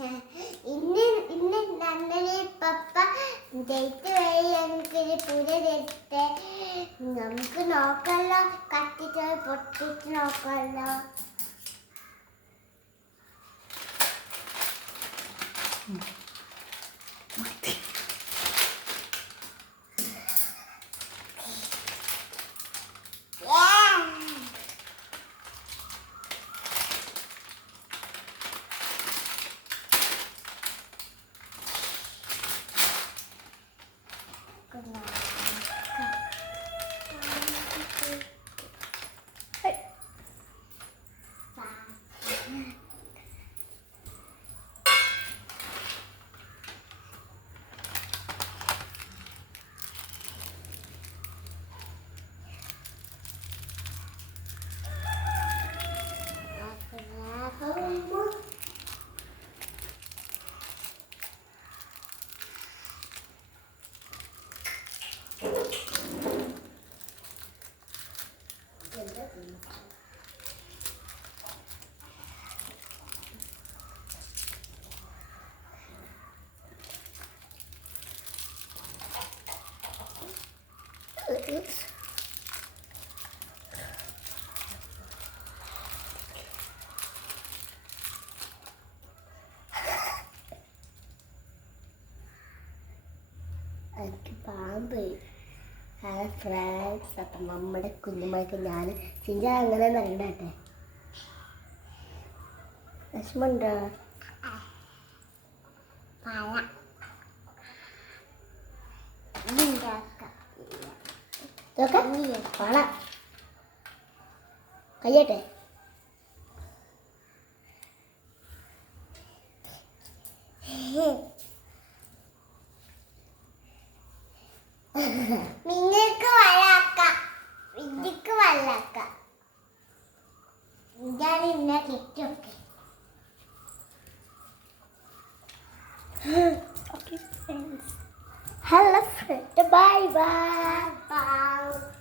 ഇന്ന് ഇന്ന് നന്ദനെ പപ്പ ഡേറ്റ് വഴി എനിക്കൊരു പുതിയ ഡേറ്റ് നമുക്ക് നോക്കാമല്ലോ, കത്തിച്ച് പൊട്ടിച്ച് നോക്കാമല്ലോ. എനിക്ക് പാമ്പ്. ഹലോ ഫ്രണ്ട്സ്, അപ്പം നമ്മുടെ കുഞ്ഞുമ്മക്ക് ഞാൻ ചിഞ്ച അങ്ങനെ നല്ലട്ടെ വിഷമുണ്ടോ? പള കയ്യട്ടെ. നിങ്ങൾക്ക് വഴാക്കാം, ഇതിക്ക് വഴാക്കാം. ഞാൻ ഇന്ന കിറ്റൊക്കെ. Okay friends. Hello friend. Bye bye. Bye.